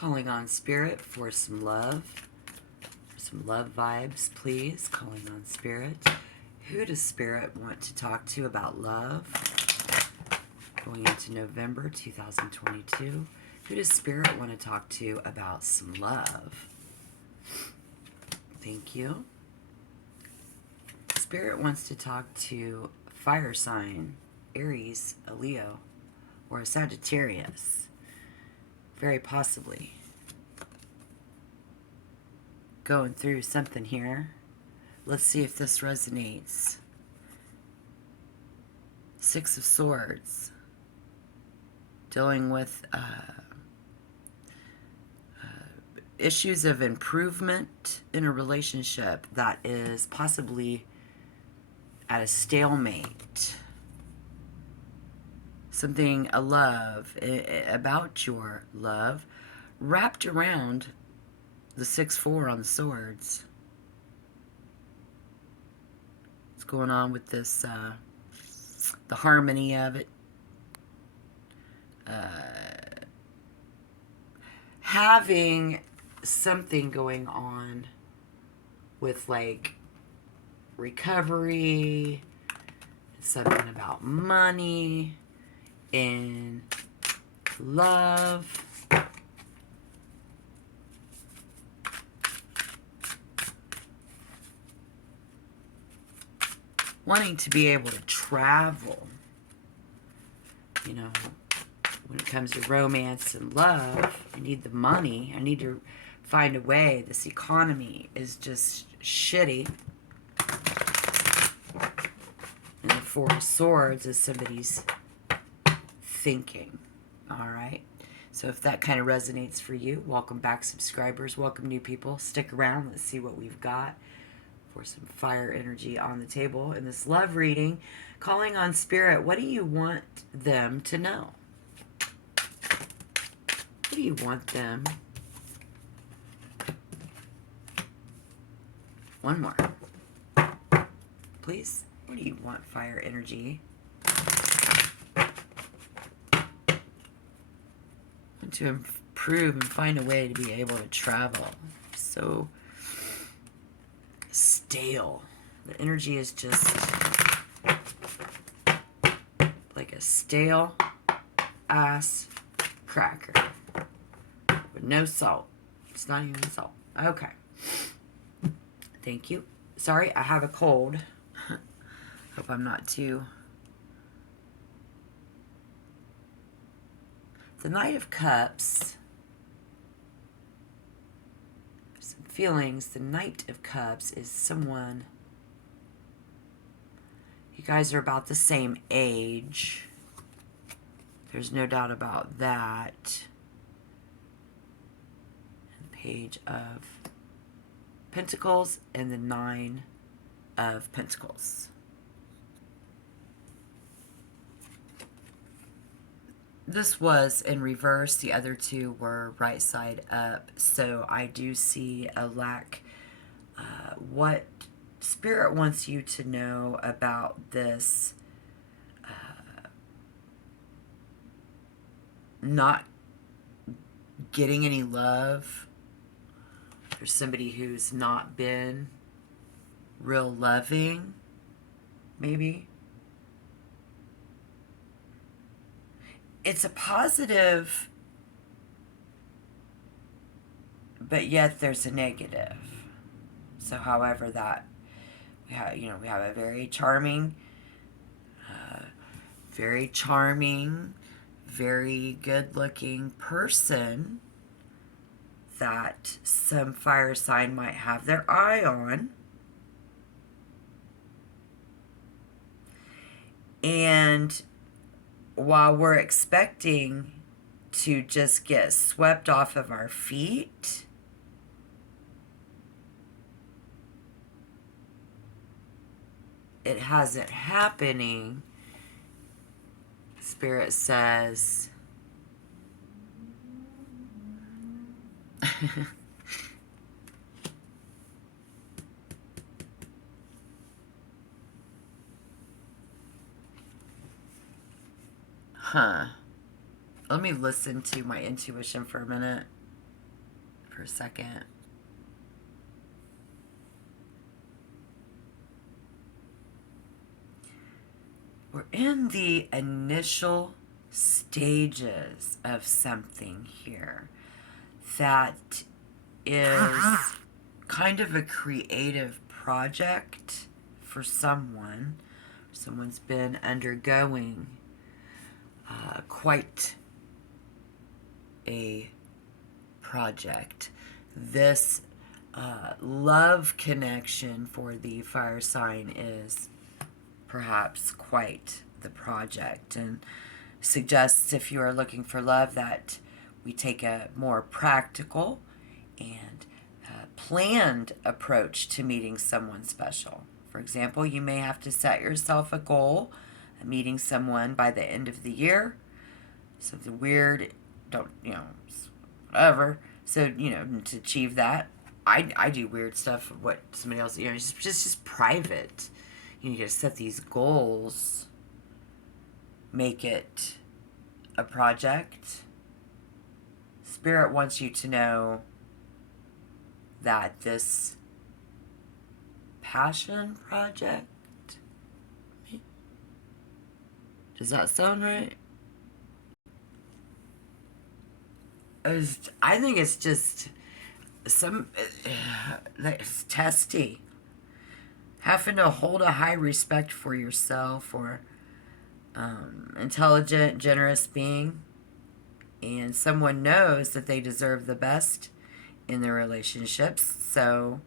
Calling on Spirit for some love. Some love vibes, please. Calling on Spirit. Who does Spirit want to talk to about love? Going into November 2022. Who does Spirit want to talk to about some love? Thank you. Spirit wants to talk to fire sign, Aries, a Leo, or a Sagittarius. Very possibly. Going through something here. Let's see if this resonates. Six of Swords. Dealing with issues of improvement in a relationship that is possibly at a stalemate. Something, a love, about your love, wrapped around the 6-4 on the swords. What's going on with this, the harmony of it? Having something going on with, like, recovery, something about money, and love. Wanting to be able to travel. You know, when it comes to romance and love, I need the money. I need to find a way. This economy is just shitty. And the Four of Swords is somebody's thinking. Alright? So if that kind of resonates for you, welcome back, subscribers. Welcome, new people. Stick around. Let's see what we've got for some fire energy on the table in this love reading. Calling on Spirit, what do you want them to know? What do you want them? One more. Please. What do you want, fire energy? Want to improve and find a way to be able to travel. So stale. The energy is just like a stale ass cracker with no salt. It's not even salt. Okay. Thank you. Sorry, I have a cold. Hope I'm not too. The Knight of Cups. Some feelings. The Knight of Cups is someone. You guys are about the same age. There's no doubt about that. And Page of Pentacles and the Nine of Pentacles. This was in reverse. The other two were right side up. So I do see a lack. What Spirit wants you to know about this not getting any love. There's somebody who's not been real loving, maybe. It's a positive, but yet there's a negative. So however that, we have a very charming, very good-looking person that some fire sign might have their eye on. And while we're expecting to just get swept off of our feet, it hasn't happening. Spirit says huh. Let me listen to my intuition for a minute. for a second. We're in the initial stages of something here that is kind of a creative project for someone. Someone's been undergoing quite a project. This love connection for the fire sign is perhaps quite the project, and suggests, if you are looking for love, that we take a more practical and planned approach to meeting someone special. For example, you may have to set yourself a goal of meeting someone by the end of the year. Something weird, don't, whatever. So, to achieve that, I do weird stuff. What somebody else, just private. You gotta set these goals, make it a project. Spirit wants you to know that this passion project, does that sound right? I think it's just it's testy. Having to hold a high respect for yourself, or intelligent, generous being, and someone knows that they deserve the best in their relationships. So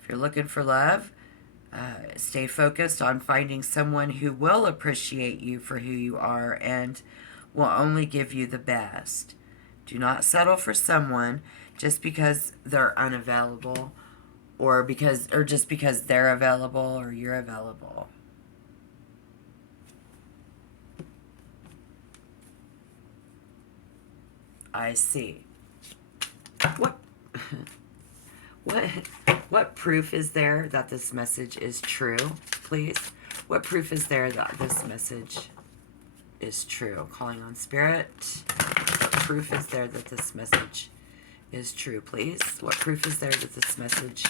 if you're looking for love, stay focused on finding someone who will appreciate you for who you are and will only give you the best. Do not settle for someone just because they're unavailable, or just because they're available or you're available. I see. What proof is there that this message is true, please? What proof is there that this message is true? Calling on Spirit. What proof is there that this message is true, please? What proof is there that this message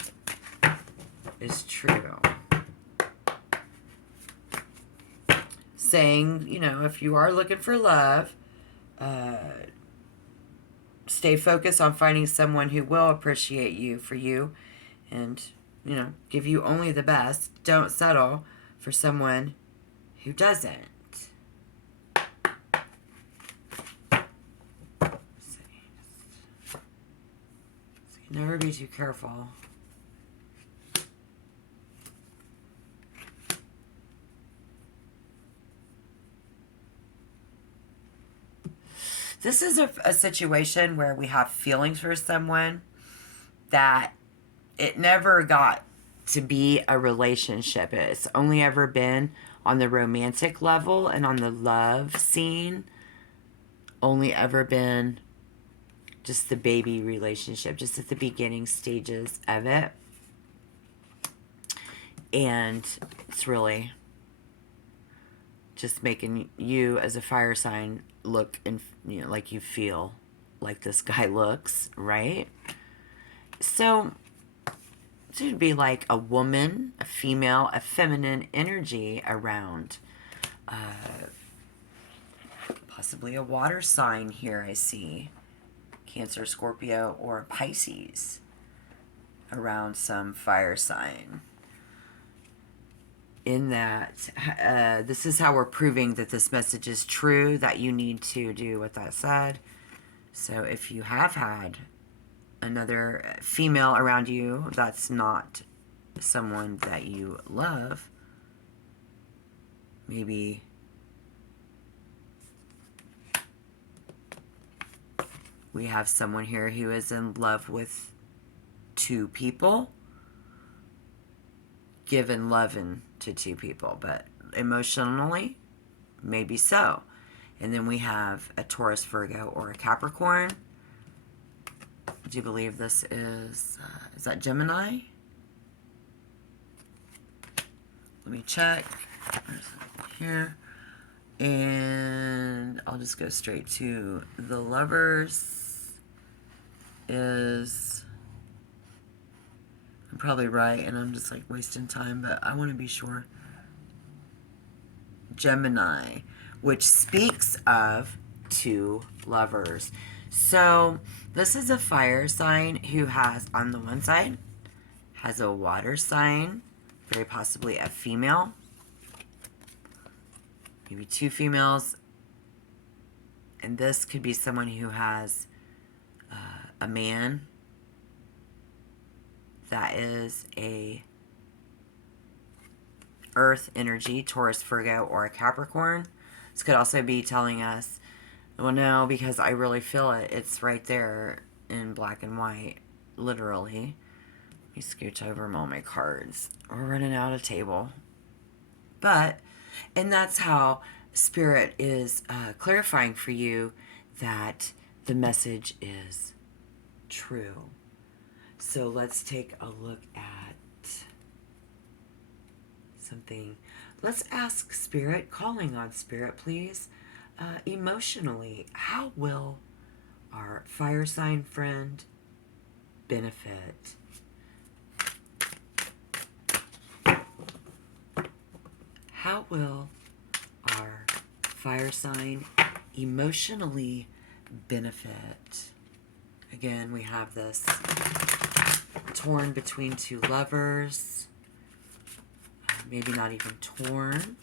is true? Saying, if you are looking for love, stay focused on finding someone who will appreciate you for you and, give you only the best. Don't settle for someone who doesn't. Never be too careful. This is a situation where we have feelings for someone that it never got to be a relationship. It's only ever been on the romantic level, and on the love scene, only ever been just the baby relationship, just at the beginning stages of it. And it's really just making you as a fire sign look and like you feel like this guy looks, right? So it would be like a woman, a female, a feminine energy around. Possibly a water sign here, I see. Cancer, Scorpio, or Pisces around some fire sign. In that, this is how we're proving that this message is true, that you need to do what that said. So if you have had another female around you that's not someone that you love, maybe we have someone here who is in love with two people, given loving to two people, but emotionally, maybe so. And then we have a Taurus, Virgo, or a Capricorn. Do you believe this is that Gemini? Let me check. Here. And I'll just go straight to the Lovers. is, I'm probably right, and I'm just like wasting time, but I want to be sure. Gemini, which speaks of two lovers. So this is a fire sign who has, on the one side, has a water sign, very possibly a female, maybe two females, and this could be someone who has a man that is a earth energy, Taurus, Virgo, or a Capricorn. This could also be telling us, well, no, because I really feel it. It's right there in black and white, literally. Let me scooch over all my cards. We're running out of table. But, and that's how Spirit is clarifying for you that the message is true. So let's take a look at something. Let's ask Spirit, calling on Spirit, please. Emotionally, how will our fire sign friend benefit? How will our fire sign emotionally benefit? Again, we have this torn between two lovers. Maybe not even torn.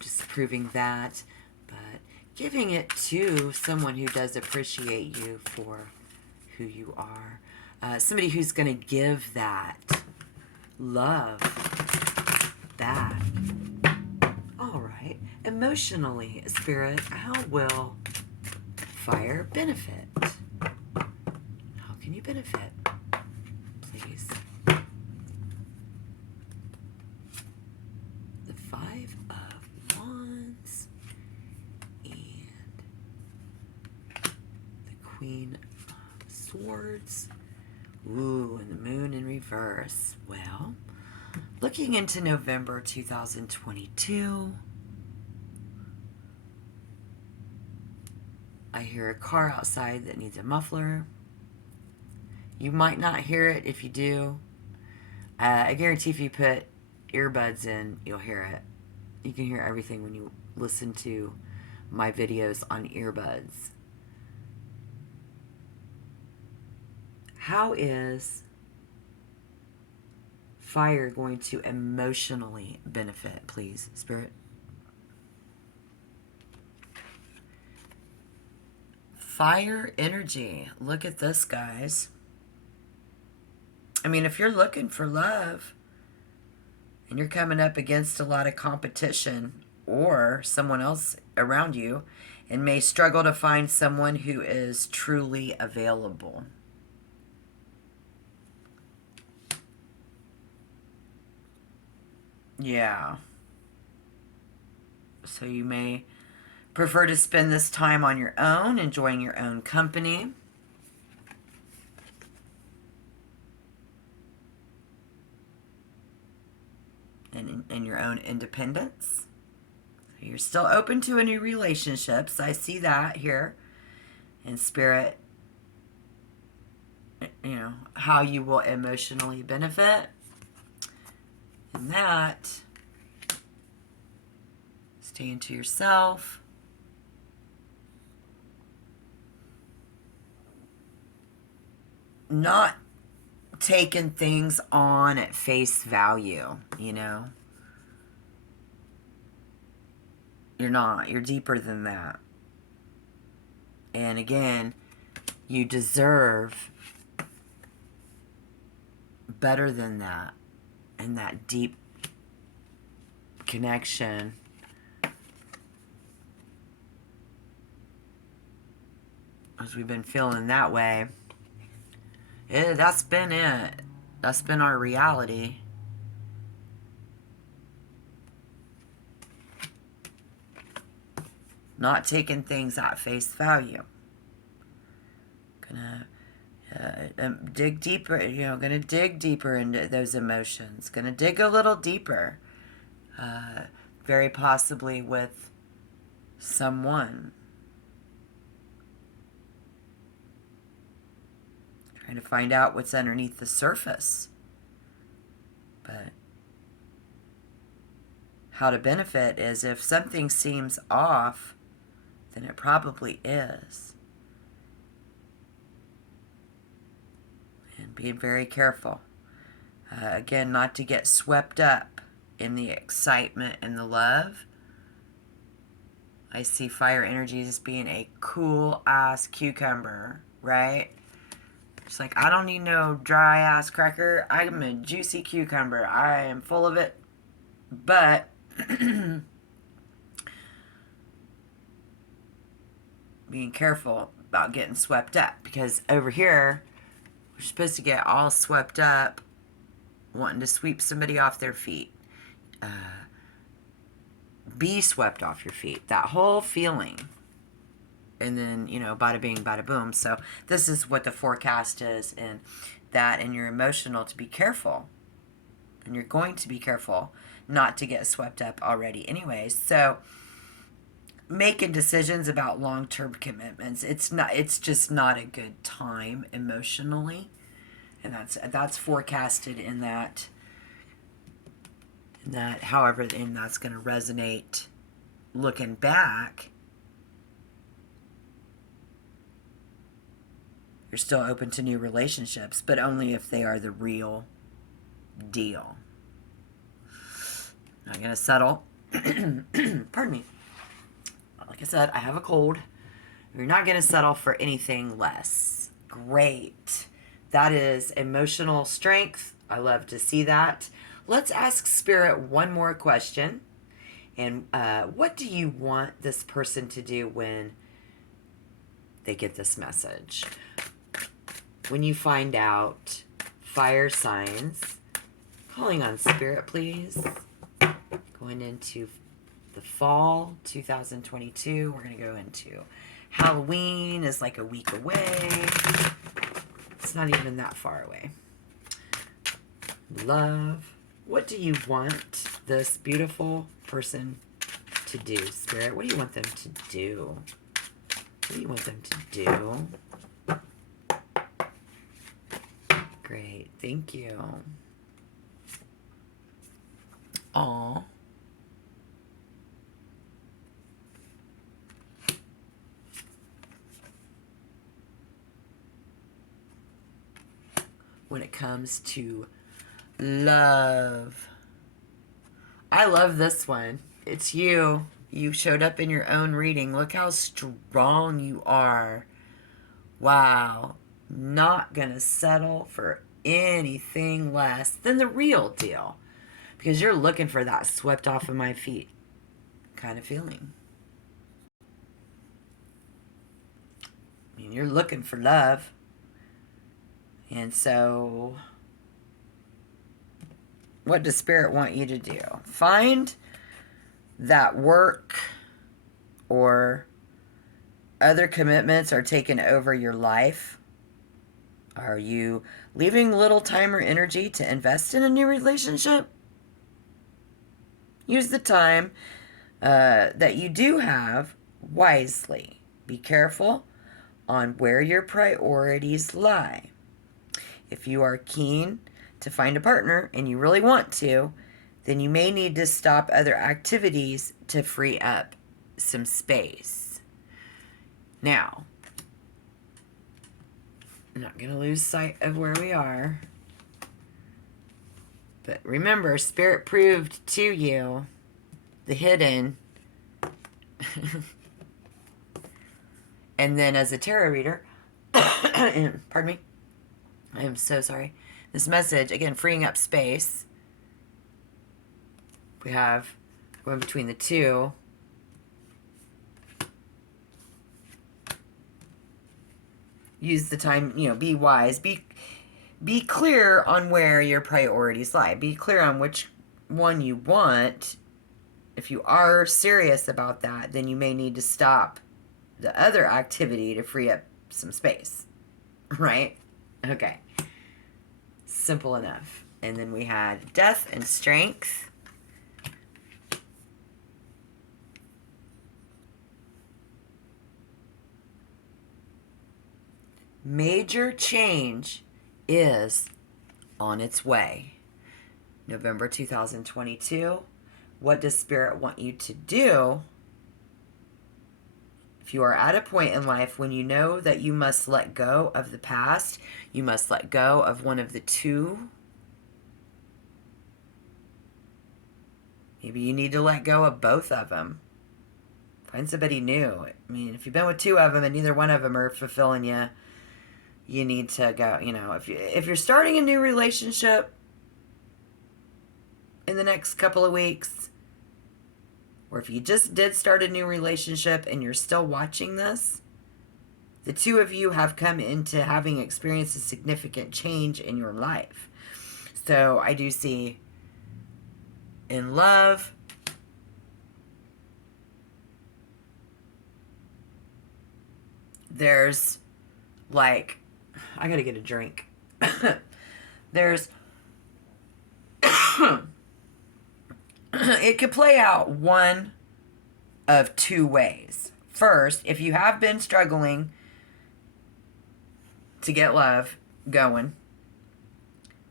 Just proving that. But giving it to someone who does appreciate you for who you are. Somebody who's going to give that love back. All right. Emotionally, Spirit, how will fire benefit? How can you benefit? Please. The Five of Wands and the Queen of Swords. Ooh, and the Moon in reverse. Well, looking into November 2022, I hear a car outside that needs a muffler. You might not hear it. If you do, I guarantee if you put earbuds in, you'll hear it. You can hear everything when you listen to my videos on earbuds. How is fire going to emotionally benefit, please, Spirit? Fire energy. Look at this, guys. I mean, if you're looking for love and you're coming up against a lot of competition or someone else around you and may struggle to find someone who is truly available. Yeah. So you may prefer to spend this time on your own, enjoying your own company. And your own independence. So you're still open to a new relationships. I see that here in Spirit. You know, how you will emotionally benefit. And that, staying to yourself. Not taking things on at face value, you know. You're not. You're deeper than that. And again, you deserve better than that. And that deep connection. As we've been feeling that way. That's been it. That's been our reality. Not taking things at face value. Gonna dig deeper, gonna dig deeper into those emotions. Gonna dig a little deeper. Very possibly with someone. trying to find out what's underneath the surface. But how to benefit is if something seems off, then it probably is. And being very careful. Again, not to get swept up in the excitement and the love. I see fire energy as being a cool-ass cucumber, right? It's like, I don't need no dry-ass cracker. I'm a juicy cucumber. I am full of it. But being careful about getting swept up. Because over here, we're supposed to get all swept up wanting to sweep somebody off their feet. Be swept off your feet. That whole feeling. And then, you know, bada bing, bada boom. So this is what the forecast is. And that, and you're emotional to be careful. And you're going to be careful not to get swept up already anyways. So making decisions about long-term commitments, it's just not a good time emotionally. And that's forecasted in that however, and that's going to resonate looking back. You're still open to new relationships, but only if they are the real deal. Not going to settle. Pardon me. Like I said, I have a cold. You're not going to settle for anything less. Great. That is emotional strength. I love to see that. Let's ask Spirit one more question. And what do you want this person to do when they get this message? When you find out fire signs, calling on Spirit, please. Going into the fall 2022. We're going to go into Halloween is like a week away. It's not even that far away. Love. What do you want this beautiful person to do, Spirit? What do you want them to do? What do you want them to do? Great. Thank you. Aw. When it comes to love. I love this one. It's you. You showed up in your own reading. Look how strong you are. Wow. Not gonna settle for anything less than the real deal. Because you're looking for that swept off of my feet kind of feeling. I mean, you're looking for love. And so, what does Spirit want you to do? Find that work or other commitments are taking over your life. Are you leaving little time or energy to invest in a new relationship? Use the time that you do have wisely. Be careful on where your priorities lie. If you are keen to find a partner and you really want to, then you may need to stop other activities to free up some space. Now, I'm not going to lose sight of where we are. But remember, Spirit proved to you the hidden. And then as a tarot reader, pardon me, I am so sorry. This message, again, freeing up space. We have going between the two. Use the time, you know, be wise. Be clear on where your priorities lie. Be clear on which one you want. If you are serious about that, then you may need to stop the other activity to free up some space. Right? Okay. Simple enough. And then we had death and strength. major change is on its way. November 2022. What does Spirit want you to do? If you are at a point in life when you know that you must let go of the past, you must let go of one of the two. Maybe you need to let go of both of them. Find somebody new. I mean, if you've been with two of them and neither one of them are fulfilling you, you need to go, if you're starting a new relationship in the next couple of weeks, or if you just did start a new relationship and you're still watching this, the two of you have come into having experienced a significant change in your life. So I do see in love, there's like, I gotta get a drink. There's it could play out one of two ways. First, if you have been struggling to get love going,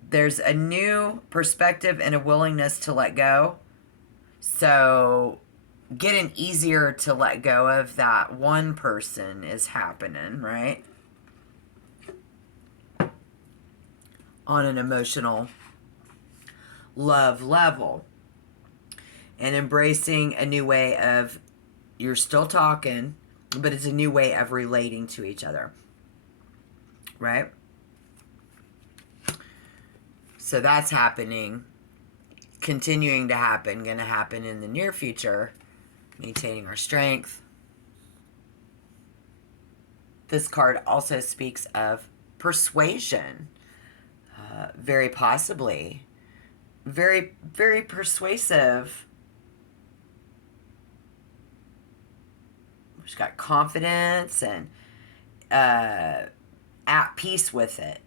there's a new perspective and a willingness to let go. So getting easier to let go of that one person is happening, right? On an emotional love level. And embracing a new way of, you're still talking, but it's a new way of relating to each other. Right? So that's happening, continuing to happen, going to happen in the near future. Maintaining our strength. This card also speaks of persuasion. Very possibly. Very, very persuasive. She's got confidence and at peace with it.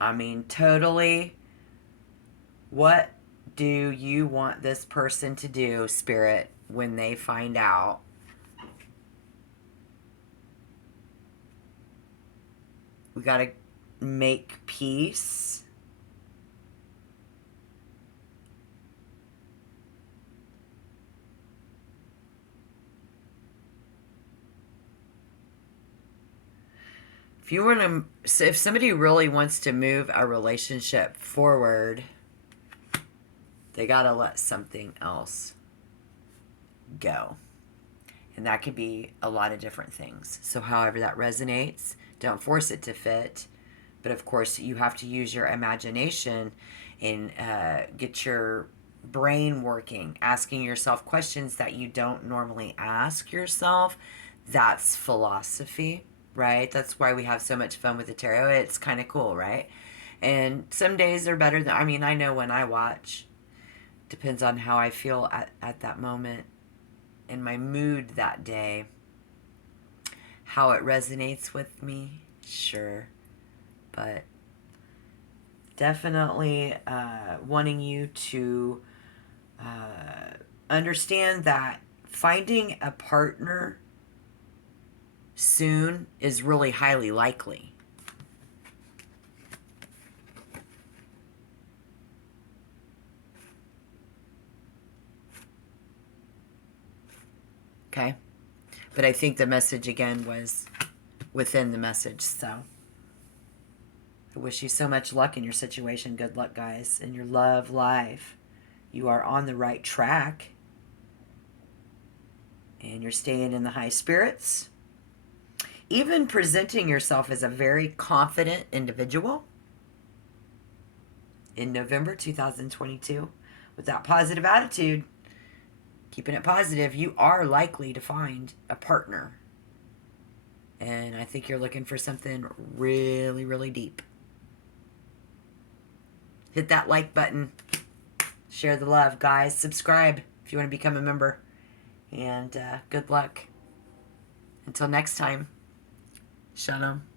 I mean, totally. What do you want this person to do, Spirit, when they find out? We got to make peace. If somebody really wants to move a relationship forward, they got to let something else go. And that could be a lot of different things. So however that resonates, don't force it to fit. But of course, you have to use your imagination and get your brain working, asking yourself questions that you don't normally ask yourself. That's philosophy, right? That's why we have so much fun with the tarot. It's kind of cool, right? And some days are better than, I know when I watch, depends on how I feel at that moment in my mood that day, how it resonates with me, sure. But definitely wanting you to understand that finding a partner soon is really highly likely. Okay? But I think the message again was within the message, so I wish you so much luck in your situation. Good luck, guys, in your love life. You are on the right track. And you're staying in the high spirits. Even presenting yourself as a very confident individual in November 2022 with that positive attitude, keeping it positive, you are likely to find a partner. And I think you're looking for something really, really deep. Hit that like button. Share the love, guys. Subscribe if you want to become a member. And good luck. Until next time. Shalom.